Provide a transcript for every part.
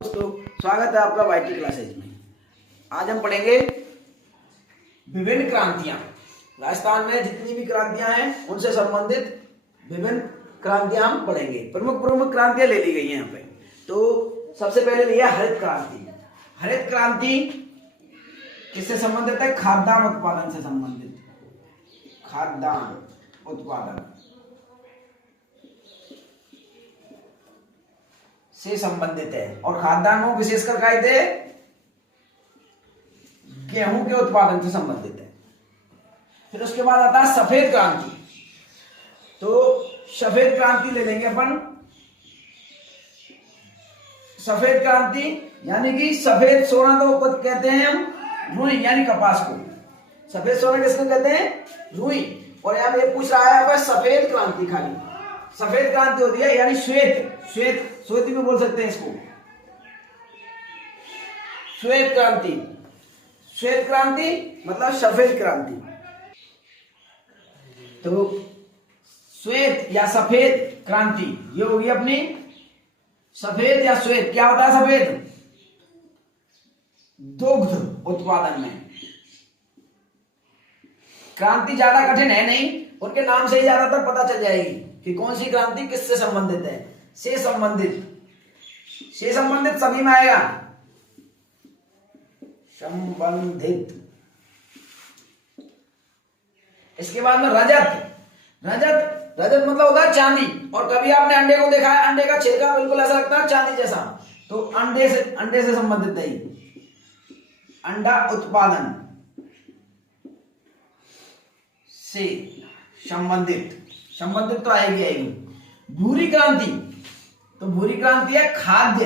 दोस्तों, स्वागत है आपका वाईटी क्लासेज में। आज हम पढ़ेंगे विभिन्न क्रांतियां। राजस्थान में जितनी भी क्रांतियां हैं उनसे संबंधित विभिन्न क्रांतियां हम पढ़ेंगे। प्रमुख प्रमुख क्रांतियां ले ली गई हैं यहाँ पे। तो सबसे पहले लिया हरित क्रांति। हरित क्रांति किससे संबंधित है? खाद्यान्न उत्पादन से संबंधित। खाद्यान्न उत्पादन से संबंधित है और खाद्यान्न विशेषकर खाए थे गेहूं के उत्पादन से संबंधित है। फिर उसके बाद आता है सफेद क्रांति। तो सफेद क्रांति ले लेंगे अपन। सफेद क्रांति यानी कि सफेद सोना तो कहते हैं हम रुई यानी कपास को। सफेद सोना किसको कहते हैं? रुई। और यहां पे पूछ रहा है आप सफेद क्रांति, खाली सफेद क्रांति होती है यानी श्वेत श्वेत भी बोल सकते हैं इसको। श्वेत क्रांति, श्वेत क्रांति मतलब सफेद क्रांति। तो श्वेत या सफेद क्रांति ये होगी अपनी सफेद या श्वेत। क्या होता है सफेद? दुग्ध उत्पादन में। क्रांति ज्यादा कठिन है नहीं, उनके नाम से ही ज्यादातर पता चल जाएगी कि कौन सी क्रांति किससे संबंधित है। से संबंधित सभी में आएगा। संबंधित। इसके बाद में रजत मतलब होता है चांदी। और कभी आपने अंडे को देखा है? अंडे का छिलका बिल्कुल ऐसा लगता है चांदी जैसा। तो अंडे से संबंधित है। अंडा उत्पादन से संबंधित तो आएगी। भूरी क्रांति, तो भूरी क्रांति है खाद्य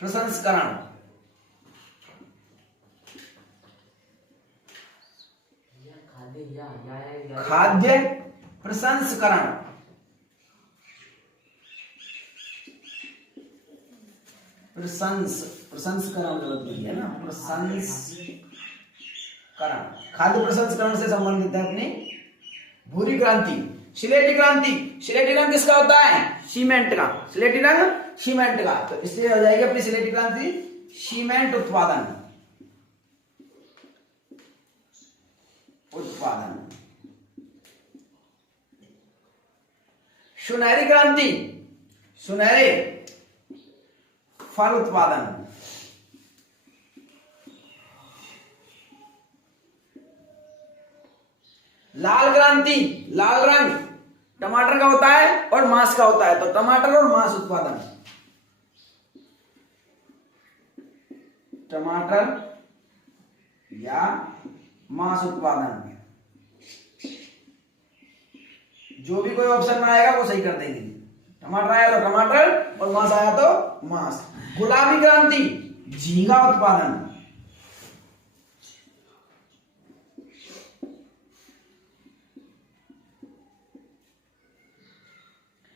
प्रसंस्करण। खाद्य प्रसंस्करण। प्रसंस्करण गलत नहीं है ना, प्रसंस्करण। खाद्य प्रसंस्करण से संबंधित है अपनी भूरी क्रांति। सिलेटी रंग किसका होता है? सीमेंट का। सिलेटी रंग सीमेंट का। तो इसलिए हो जाएगी अपनी सिलेटी क्रांति सीमेंट उत्पादन। सुनहरी क्रांति, सुनहरे फल उत्पादन। लाल क्रांति, लाल रंग टमाटर का होता है और मांस का होता है। तो टमाटर और मांस उत्पादन। टमाटर या मांस उत्पादन। जो भी कोई ऑप्शन में आएगा वो सही कर देंगे। टमाटर आया तो टमाटर और मांस आया तो मांस। गुलाबी क्रांति झींगा उत्पादन।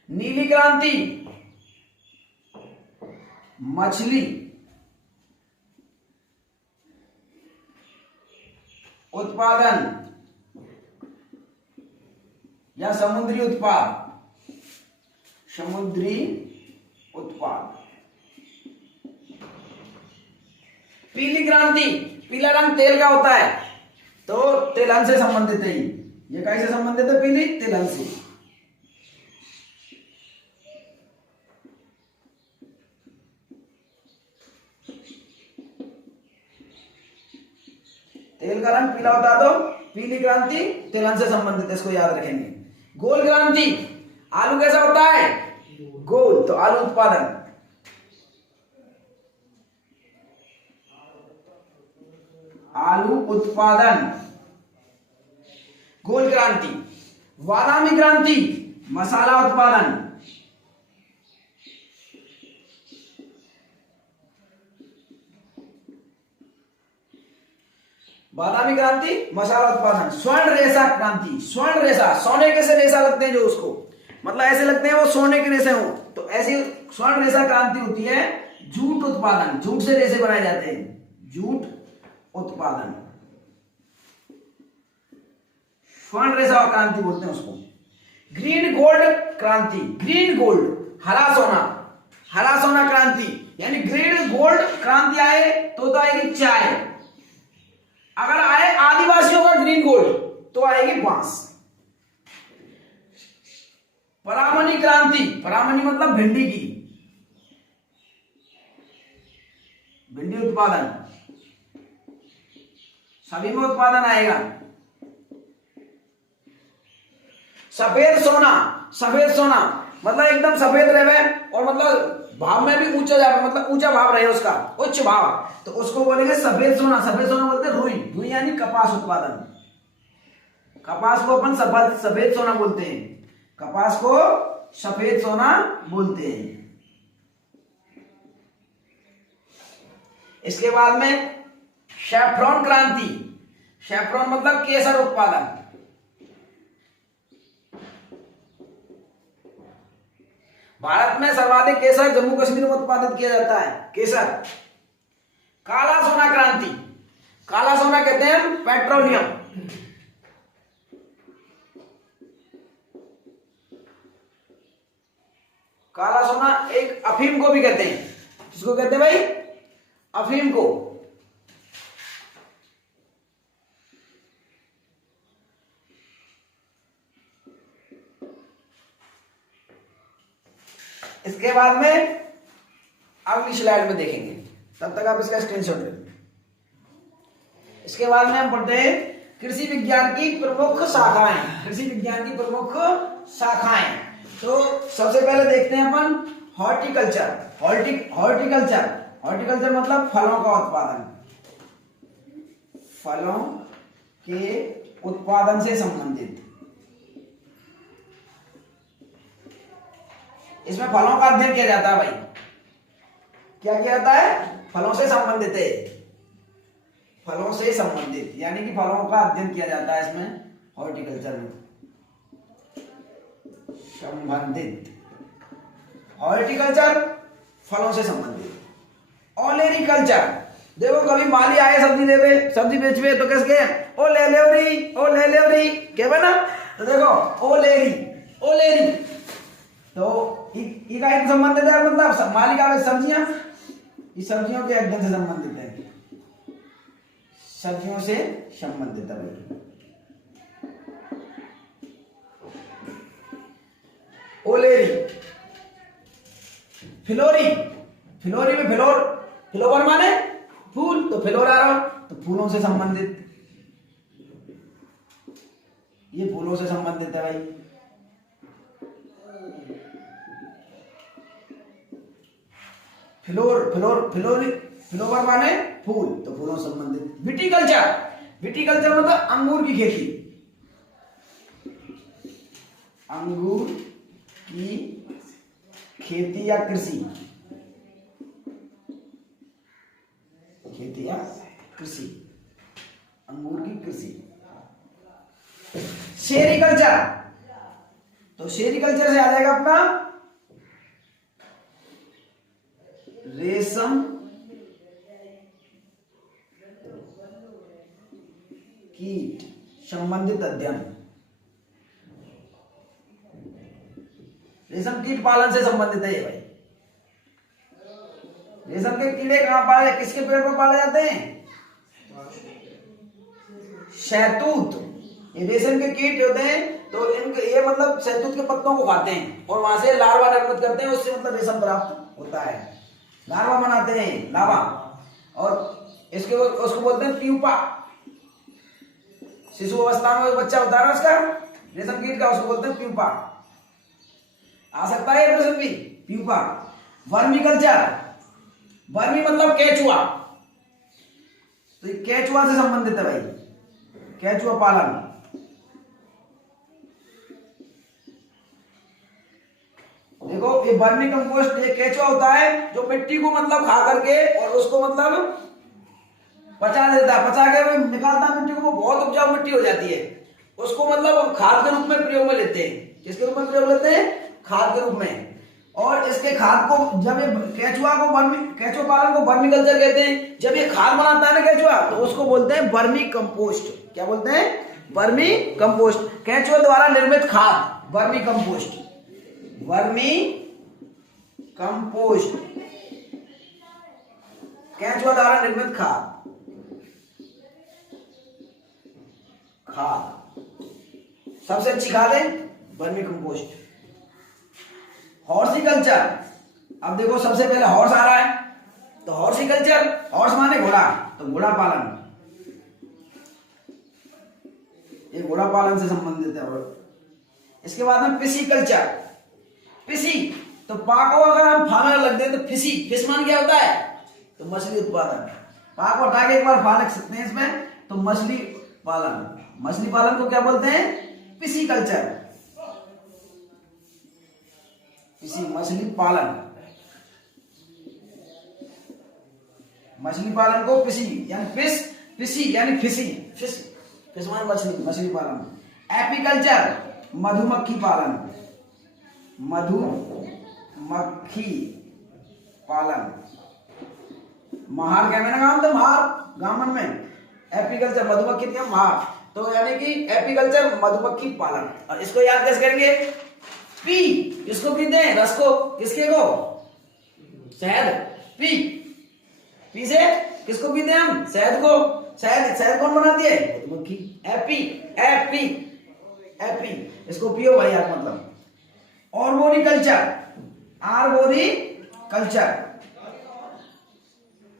नीली क्रांति मछली उत्पादन या समुद्री उत्पाद। पीली क्रांति, पीला रंग तेल का होता है तो तिलहन से संबंधित है। ये कैसे संबंधित है? पीली तिलहन से। तेल का रंग पीला होता है तो पीली क्रांति तिलहन से संबंधित है, इसको याद रखेंगे। गोल क्रांति, आलू कैसा होता है? गोल। तो आलू उत्पादन। गोल क्रांति। बादामी क्रांति मसाला उत्पादन। बादामी क्रांति मसाला उत्पादन। स्वर्ण रेशा क्रांति, स्वर्ण रेशा सोने के से रेशा लगते हैं जो उसको मतलब ऐसे लगते हैं वो सोने के रेशे हो, तो ऐसी स्वर्ण रेशा क्रांति होती है। जूट उत्पादन, जूट से रेशे बनाए जाते हैं। जूट उत्पादन स्वर्ण रेशा क्रांति बोलते हैं उसको। ग्रीन गोल्ड क्रांति, ग्रीन गोल्ड हरा सोना, हरा सोना क्रांति यानी ग्रीन गोल्ड क्रांति आए तो आएगी चाय। अगर आए आदिवासियों का ग्रीन गोल्ड तो आएगी बांस। परामनी क्रांति, परामनी मतलब भिंडी की, भिंडी उत्पादन, सभी में उत्पादन आएगा। सफेद सोना, सफेद सोना मतलब एकदम सफेद रहे और मतलब भाव में भी ऊंचा जाए, मतलब ऊंचा भाव रहे उसका, उच्च भाव, तो उसको बोलेंगे सफेद सोना। सफेद सोना बोलते हैं रुई, रुई यानी कपास उत्पादन। कपास को अपन सफेद सोना बोलते हैं, कपास को सफेद सोना बोलते हैं। इसके बाद में सैफ्रॉन क्रांति, सैफ्रॉन मतलब केसर उत्पादन। भारत में सर्वाधिक केसर जम्मू कश्मीर में उत्पादित किया जाता है, केसर। काला सोना क्रांति, काला सोना कहते हैं पेट्रोलियम। काला सोना एक अफीम को भी कहते हैं, किसको कहते हैं भाई? अफीम को। इसके बाद में अगली स्लाइड में देखेंगे, तब तक आप इसका स्क्रीनशॉट ले लीजिए। इसके बाद में हम पढ़ते हैं कृषि विज्ञान की प्रमुख शाखाएं। कृषि विज्ञान की प्रमुख शाखाएं, तो सबसे पहले देखते हैं अपन हॉर्टिकल्चर। हॉर्टिकल्चर, हॉर्टिकल्चर मतलब फलों का उत्पादन, फलों के उत्पादन से संबंधित। इसमें फलों का अध्ययन किया जाता है भाई। क्या किया जाता है? फलों से संबंधित है, फलों से संबंधित यानी कि फलों का अध्ययन किया जाता है इसमें हॉर्टिकल्चर में। संबंधित, हॉर्टिकल्चर फलों से संबंधित। ओलेरीकल्चर, देखो कभी माली आए सब्जी लेवे, सब्जी बेचवे तो कैसे ओ ले लेवरी, ओ ले लेवरी कहवे ना, तो देखो ओलेरी, ओलेरी तो इसका एक संबंधित है, मतलब माली का सब्जियां, इस सब्जियों के अध्ययन से संबंधित है, सब्जियों से संबंधित है भाई। ओलेरी, फिलोरी, फिलोरी में फिलोवर माने फूल, तो फिलोरा रहा तो फूलों से संबंधित, ये फूलों से संबंधित है भाई। फिलोवर माने फूल, तो फूलों से संबंधित। विटीकल्चर, विटीकल्चर मतलब अंगूर की खेती, अंगूर की खेती या कृषि, खेती या कृषि, अंगूर की कृषि। सेरीकल्चर, तो सेरीकल्चर से आ जाएगा अपना रेशम कीट संबंधित अध्ययन, रेशम कीट पालन से संबंधित है ये भाई। रेशम के कीड़े कहां पाले, किसके पेड़ पर पाले जाते हैं? शहतूत, ये रेशम के कीट होते हैं, तो इनके ये मतलब शहतूत के पत्तों को खाते हैं और वहां से लार्वा निर्मित करते हैं, उससे मतलब रेशम प्राप्त होता है, लार्वा बनाते हैं, लावा। और इसके उसको बोलते हैं प्यूपा, शिशु अवस्था में बच्चा होता है ना उसका रेशम कीट का, उसको बोलते हैं प्यूपा। आ सकता है ये प्रश्न भी, प्यूपा। वर्मिकल्चर, वर्मी मतलब केचुआ, तो ये केचुआ से संबंधित है भाई, केचुआ पालन। देखो ये वर्मी कंपोस्ट, ये केचुआ होता है जो मिट्टी को मतलब खा करके और उसको मतलब पचा देता है, पचा के निकालता है मिट्टी को, वो बहुत उपजाऊ मिट्टी हो जाती है, उसको मतलब खाद के रूप में प्रयोग में लेते हैं। किसके रूप में प्रयोग लेते हैं? खाद के रूप में। और इसके खाद को जब ये केचुआ पालन को वर्मी कल्चर कहते हैं। जब ये खाद बनाता है ना केचुआ, तो उसको बोलते हैं वर्मी कंपोस्ट। क्या बोलते हैं? वर्मी कंपोस्ट, केचुआ द्वारा निर्मित खाद, वर्मी कंपोस्ट, वर्मी कंपोस्ट, केंचुआ द्वारा निर्मित खाद, सबसे अच्छी खाद है वर्मी कंपोस्ट। हॉर्टिकल्चर, अब देखो सबसे पहले हॉर्स आ रहा है, तो हॉर्टिकल्चर, हॉर्स माने घोड़ा, तो घोड़ा पालन, ये घोड़ा पालन से संबंधित है। इसके बाद में पिसीकल्चर, पिसी तो पा को अगर हम फाना लग दे तो फिशी, फिश मान क्या होता है, तो मछली उत्पादन, पा को हटा के एक बार फा लग सकते हैं इसमें, तो मछली पालन, मछली पालन को क्या बोलते हैं, पिसीकल्चर, पिसी मछली पालन, मछली पालन को पिसी यानी फिश, पिसी यानी फिशी, फिश, फिश मान मछली, मछली पालन। एपीकल्चर, मधुमक्खी पालन, मधुमक्खी पालन, महार क्या मैंने कहा, तो महार गामन में, एपीकल्चर मधुमक्खी क्या महार, तो यानी कि एपीकल्चर मधुमक्खी पालन। और इसको याद कैसे करेंगे, पी, इसको पीते हैं रस को, किसके को, शहद, पी, पी से किसको पीते हैं हम, शहद को, शहद, शहद कौन बनाती है, मधुमक्खी, एपी, एपी, एपी, इसको पियो भाई यार, मतलब। आर्बोरिकल्चर, आर्बोरिकल्चर,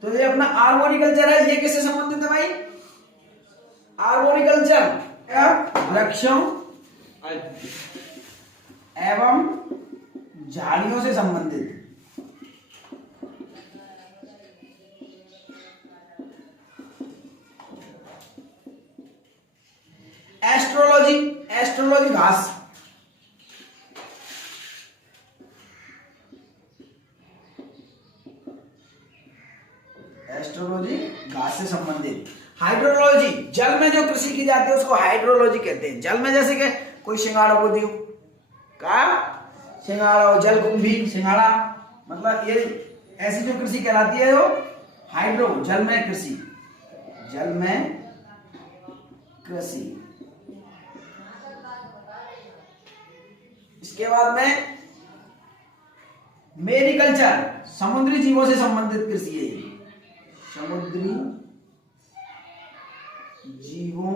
तो ये अपना आर्बोरिकल्चर है, ये किससे संबंधित है भाई, आर्बोरिकल्चर वृक्षों एवं झाड़ियों से संबंधित। एस्ट्रोलॉजी, एस्ट्रोलॉजी घास, एस्ट्रोलॉजी घास से संबंधित। हाइड्रोलॉजी, जल में जो कृषि की जाती है उसको हाइड्रोलॉजी कहते हैं। जल में जैसे कि कोई सिंगाड़ा बोल दियो का, सिंगाड़ा, जल कुंभी, सिंगाड़ा, मतलब ये ऐसी जो कृषि कहलाती है वो हाइड्रो, जल में कृषि, जल में कृषि। इसके बाद में मेरीकल्चर, समुद्री जीवों से संबंधित कृषि है, समुद्री जीवों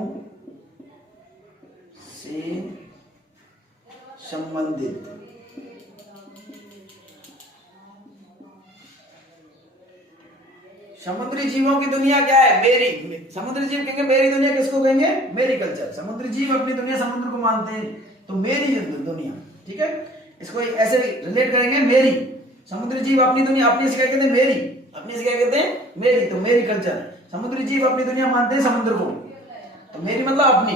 से संबंधित। समुद्री जीवों की दुनिया क्या है, मेरी, समुद्री जीव कहेंगे मेरी दुनिया, किसको कहेंगे, मेरीकल्चर। समुद्री जीव अपनी दुनिया समुद्र को मानते हैं, तो मेरी दुनिया, ठीक है, इसको ऐसे रिलेट करेंगे, मेरी, समुद्री जीव अपनी दुनिया, अपनी से क्या कहते हैं, मेरी, अपनी से क्या कहते हैं, मेरी, तो मेरी कल्चर। समुद्री जीव अपनी दुनिया मानते हैं समुद्र को, तो मेरी मतलब अपनी।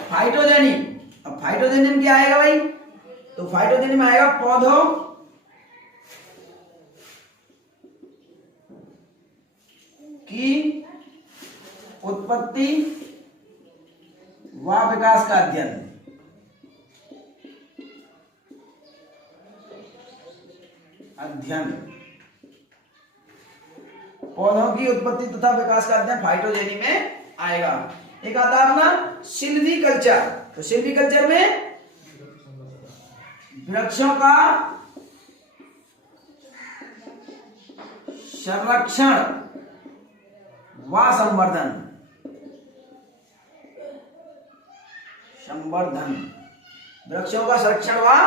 फाइटोजेनी, अब फाइटोजेनी में क्या आएगा भाई, तो फाइटोजेनी में आएगा पौधों की उत्पत्ति व विकास का अध्ययन, अध्ययन, पौधों की उत्पत्ति तथा विकास का अध्ययन फाइटोजेनी में आएगा। एक आता है अपना सिल्वीकल्चर, तो सिल्वीकल्चर में वृक्षों का संरक्षण व संवर्धन, संवर्धन, वृक्षों का संरक्षण व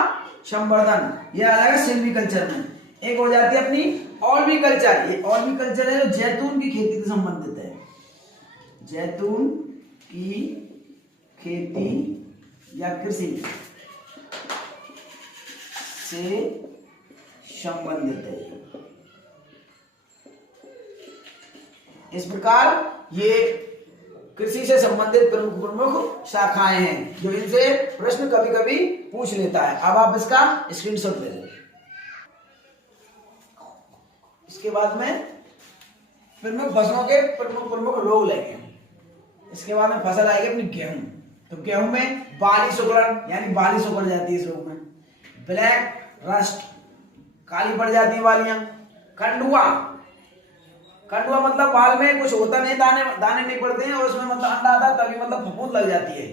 संवर्धन, ये आ जाएगा सिल्वीकल्चर में। एक हो जाती है अपनी ऑल्विकल्चर, ये ऑल्विकल्चर है जो जैतून की खेती से संबंधित है, जैतून की खेती या कृषि से संबंधित है। इस प्रकार ये कृषि से संबंधित प्रमुख प्रमुख शाखाएं हैं जो इनसे प्रश्न कभी कभी पूछ लेता है। अब आप इसका स्क्रीनशॉट ले लें। इसके बाद में प्रमुख फसलों के प्रमुख प्रमुख रोग लेंगे। इसके बाद में फसल आएगी अपनी गेहूं, तो गेहूं में बाली सुकड़न यानी बाली सुकड़ जाती है इस रोग में, ब्लैक रस्ट काली पड़ जाती है बालियां, कंडुआ, कंडुआ मतलब बाल में कुछ होता नहीं, दाने दाने नहीं पड़ते हैं और उसमें मतलब अंडा आता है तभी मतलब फफूंद लग जाती है,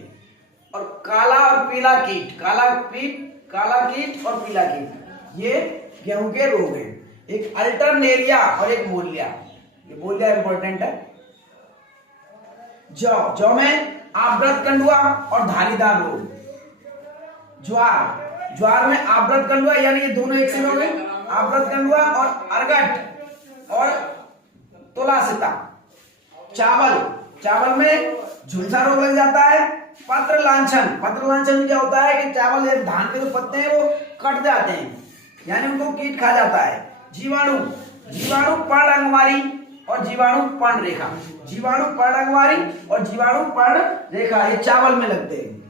और काला और पीला कीट, काला कीट और पीला कीट, ये गेहूं के रोग हैं, एक अल्टरनेरिया और एक मोलिया। ये मोलिया इंपॉर्टेंट है। जौ में आवृत कंडुआ और धारीदार रोग। ज्वार में आवृत कंडुआ, यानी ये दोनों एक से हो गए, आवृत कंडुआ और अर्गट और तुलासिता। चावल में झुलसा रोग लग जाता है। पत्र लांछन क्या होता है कि चावल या धान के जो पत्ते हैं वो कट जाते हैं, यानी उनको कीट खा जाता है। जीवाणु पर्ण अंगमारी और जीवाणु पर्ण रेखा। जीवाणु पर्ण अंगमारी और जीवाणु पर्ण रेखा ये चावल में लगते हैं।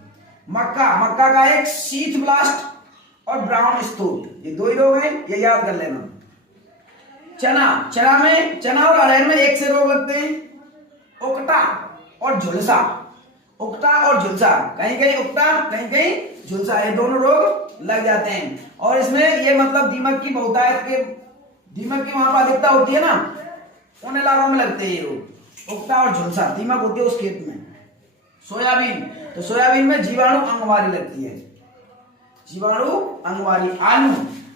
मक्का का एक शीथ ब्लास्ट और ब्राउन स्पॉट, ये दो ही रोग हैं, ये याद कर लेना। चना और अरहर में एक से रोग लगते हैं। उकटा और झुलसा, कहीं कहीं उकटा कहीं कहीं झुलसा, ये दोनों रोग लग जाते हैं। और इसमें ये मतलब दीमक की बहुतायत के, दीमक की वहां पर अधिकता होती है ना, उन इलाकों में लगते हैं ये रोग। उकटा और झुलसा, दीमक होती है उस खेत में। सोयाबीन में जीवाणु अंगमारी लगती है, जीवाणु अंगमारी।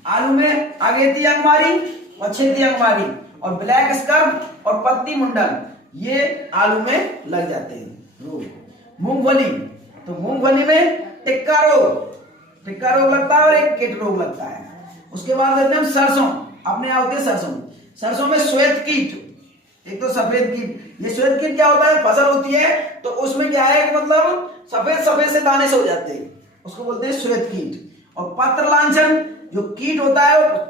आलू में अगेती अंगमारी, पछेती अंगमारी और ब्लैक स्कर्व और पत्ती मुंडल, ये आलू में लग जाते हैं रोग। मूंगफली में टिक्का रोग लगता है और एक कीट रोग लगता है। उसके बाद देखते हैं सरसों, अपने यहाँ होती है सरसों में श्वेत कीट, एक तो सफेद कीट। ये श्वेत कीट क्या होता है, फसल होती है तो उसमें क्या है कि मतलब सफेद से दाने से हो जाते हैं, उसको बोलते हैं श्वेत कीट। और पत्र लांछन जो कीट होता है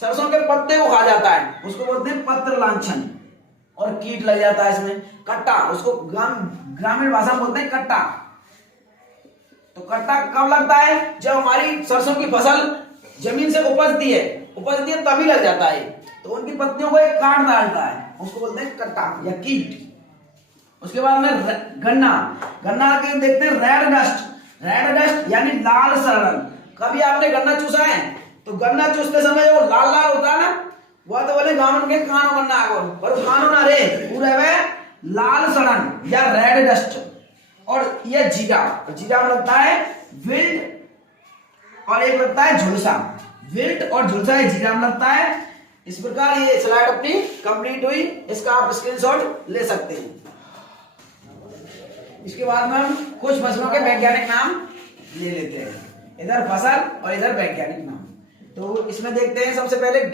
सरसों के पत्ते को खा जाता है, उसको बोलते हैं पत्र लांछन और कीट लग जाता है इसमें। कट्टा, उसको ग्रामीण भाषा में बोलते हैं कट्टा। तो कट्टा कब लगता है, जब हमारी सरसों की फसल जमीन से उपजती है तभी लग जाता है। तो उनकी पत्तियों को एक काट डालता है, उसको बोलते हैं कट्टा या कीट। उसके बाद में गन्ना के देखते हैं रेड डस्ट यानी लाल सड़न। कभी आपने गन्ना चूसा है तो गन्ना चूसते समय वो लाल होता है ना, वह तो बोले गाँव के कानो गन्ना आगो, पर कानो ना रे पूरे में लाल सड़न या रेड डस्ट। और ये जीरा में लगता है विल्ट और एक लगता है झुलसा। विल्ट और झुलसा ये जीरा में लगता है। इस प्रकार ये स्लाइड अपनी कंप्लीट हुई, इसका आप स्क्रीनशॉट ले सकते हैं। इसके बाद में हम कुछ फसलों के वैज्ञानिक नाम ले लेते हैं, इधर फसल और इधर वैज्ञानिक नाम। तो इसमें देखते हैं सबसे पहले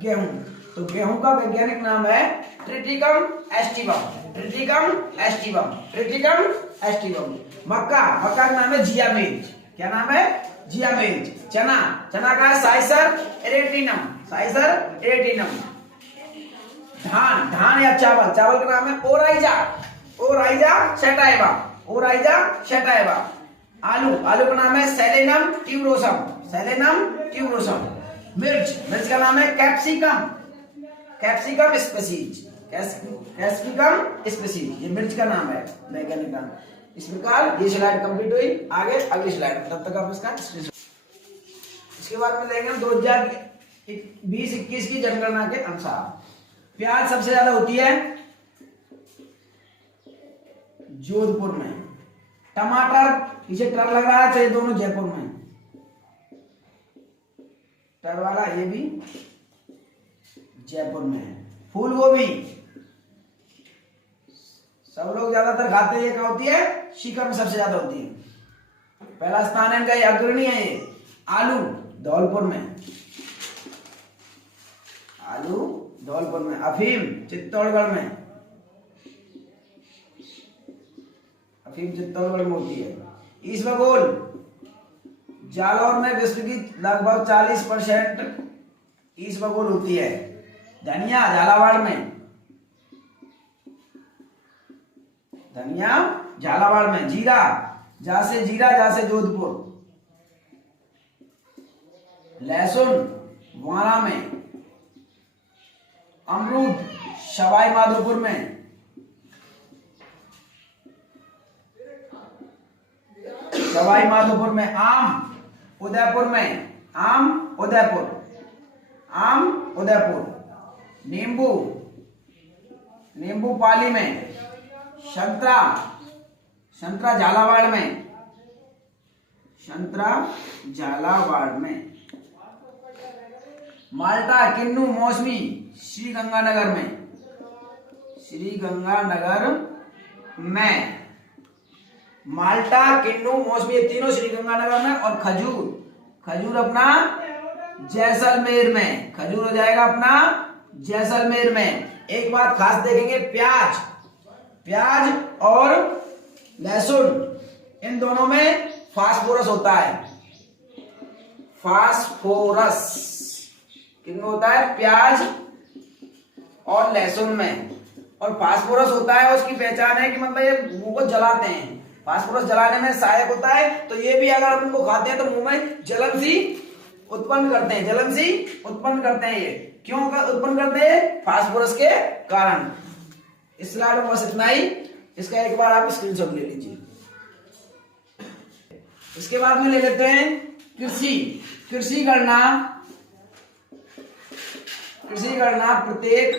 गेहूं। तो गेहूं का वैज्ञानिक नाम है ट्रिटिकम एस्टिवम। मक्का का नाम है जिया मिर्च। क्या नाम है, जिया मिर्च। चना का है साइसर एरेटिनम। धान या चावल का नाम है ओराइजा सैटाइवा। आलू का नाम है सेलेनम ट्यूबरोसम। मिर्च का नाम है कैप्सिकम स्पीसीज। ये मिर्च का नाम है, वैज्ञानिक नाम। इस प्रकार ये स्लाइड कंप्लीट हुई। आगे अगली स्लाइड, तब तक आप इसका इसके बाद में लेंगे 2020-21 की जनगणना के अनुसार प्याज सबसे ज्यादा होती है जोधपुर में। टमाटर, पीछे टर लग रहा है तो ये दोनों जयपुर में, टर वाला ये भी जयपुर में है। फूल गोभी सब लोग ज्यादातर खाते हैं, ये क्या होती है, सीकर में सबसे ज्यादा होती है। पहला स्थान है इनका, ये अग्रणी है। ये आलू धौलपुर में, अफीम चित्तौड़गढ़ में, होती है। इसबगोल जालौर में विश्व की लगभग 40% इसबगोल होती है। धनिया झालावाड़ में, जीरा जहाँ से जोधपुर। लहसुन वारा में। अमरूद सवाई माधोपुर में। आम उदयपुर में। नींबू पाली में। संतरा झालावाड़ में। माल्टा, किन्नू, मौसमी श्रीगंगानगर में, श्रीगंगानगर में। माल्टा, किन्नू, मौसमी ये तीनों श्रीगंगानगर में। और खजूर, खजूर अपना जैसलमेर में, खजूर हो जाएगा अपना जैसलमेर में। एक बात खास देखेंगे, प्याज, प्याज और लहसुन इन दोनों में फास्फोरस होता है। फास्फोरस किसमें होता है? प्याज और लहसुन में। और फास्फोरस होता है, उसकी पहचान है कि मतलब ये मुंह को जलाते हैं, फास्फोरस जलाने में सहायक होता है। तो ये भी अगर अपन को खाते हैं तो मुंह में जलन सी उत्पन्न करते हैं, जलन सी उत्पन्न करते हैं। ये क्यों उत्पन्न करते हैं? फास्फोरस के कारण। इस स्लाइड में बस इतना ही, इसका एक बार आप स्क्रीनशॉट ले लीजिए। इसके बाद में ले लेते हैं कृषि, कृषि गणना, कृषि गणना प्रत्येक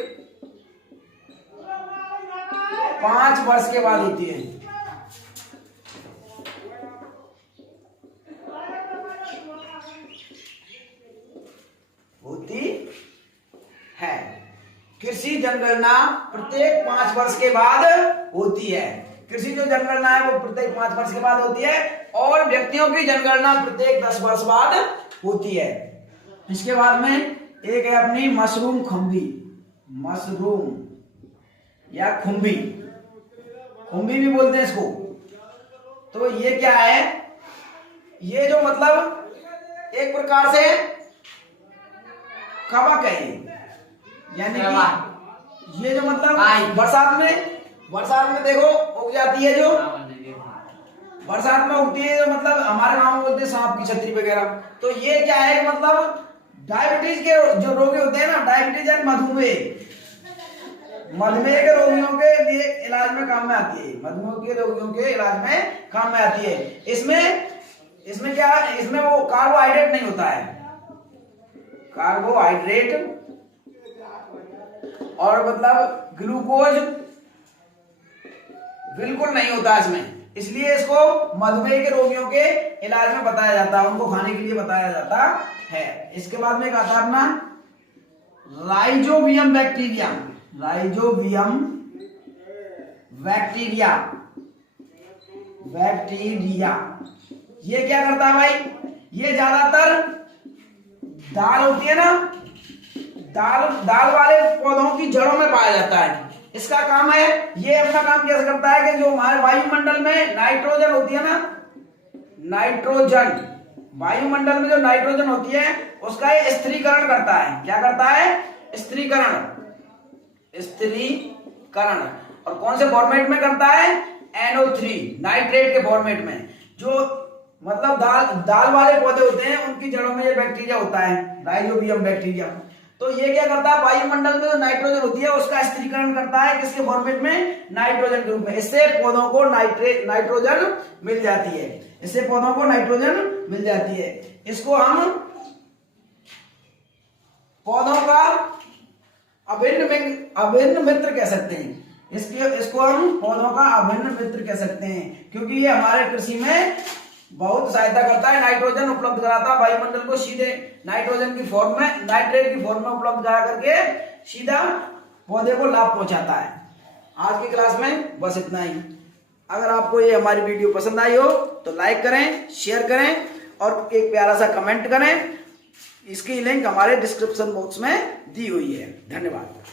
5 वर्ष के बाद होती है। होती है कृषि जनगणना प्रत्येक 5 वर्ष के बाद होती है। कृषि जो जनगणना है वो प्रत्येक 5 वर्ष के बाद होती है, और व्यक्तियों की जनगणना प्रत्येक 10 वर्ष बाद होती है। इसके बाद में एक है अपनी मशरूम खुम्बी, मशरूम या खुम्बी, खुम्बी भी बोलते हैं इसको। तो ये क्या है? ये जो मतलब एक प्रकार से कवक है, यानी कि ये जो मतलब बरसात में देखो उग जाती है, जो बरसात में उगती है, जो मतलब हमारे गांव में बोलते हैं सांप की छतरी वगैरह। तो ये क्या है? मतलब डायबिटीज के जो रोगी होते हैं ना, डायबिटीज एंड मधुमेह, मधुमेह के रोगियों के लिए इलाज में काम में आती है, मधुमेह के रोगियों के इलाज में काम में आती है। इसमें क्या, इसमें वो कार्बोहाइड्रेट नहीं होता है, कार्बोहाइड्रेट और मतलब ग्लूकोज बिल्कुल नहीं होता इसमें, इसलिए इसको मधुमेह के रोगियों के इलाज में बताया जाता है, उनको खाने के लिए बताया जाता है। इसके बाद में एक आता है अपना rhizobium bacteria, rhizobium bacteria, bacteria ये क्या करता है भाई? ये ज्यादातर दाल होती है ना, दाल वाले पौधों की जड़ों में पाया जाता है। इसका काम है, ये अपना काम कैसे करता है कि जो हमारे वायुमंडल में नाइट्रोजन होती है ना, नाइट्रोजन, वायुमंडल में जो नाइट्रोजन होती है उसका ये स्थिरीकरण करता है। क्या करता है? स्थिरीकरण, स्थिरीकरण। और कौन से फॉर्मेट में करता है? NO3 नाइट्रेट के फॉर्मेट में। जो मतलब दाल वाले पौधे होते हैं उनकी जड़ों में ये बैक्टीरिया होता है, राइजोबियम बैक्टीरिया। तो ये क्या करता है? वायुमंडल में जो नाइट्रोजन होती है उसका स्थिरीकरण करता है, किसके फॉर्मेट में? नाइट्रोजन के रूप में। इससे पौधों को नाइट्रोजन मिल जाती है, इससे पौधों को नाइट्रोजन मिल जाती है। इसको हम पौधों का अभिन्न मित्र कह सकते हैं। इसको हम पौधों का अभिन्न मित्र कह सकते हैं, क्योंकि ये हमारे कृषि में बहुत सहायता करता है, नाइट्रोजन उपलब्ध कराता है वायुमंडल को, सीधे नाइट्रोजन की फॉर्म में, नाइट्रेट की फॉर्म में उपलब्ध करा करके सीधा पौधे को लाभ पहुंचाता है। आज की क्लास में बस इतना ही। अगर आपको ये हमारी वीडियो पसंद आई हो तो लाइक करें, शेयर करें और एक प्यारा सा कमेंट करें। इसकी लिंक हमारे डिस्क्रिप्शन बॉक्स में दी हुई है। धन्यवाद।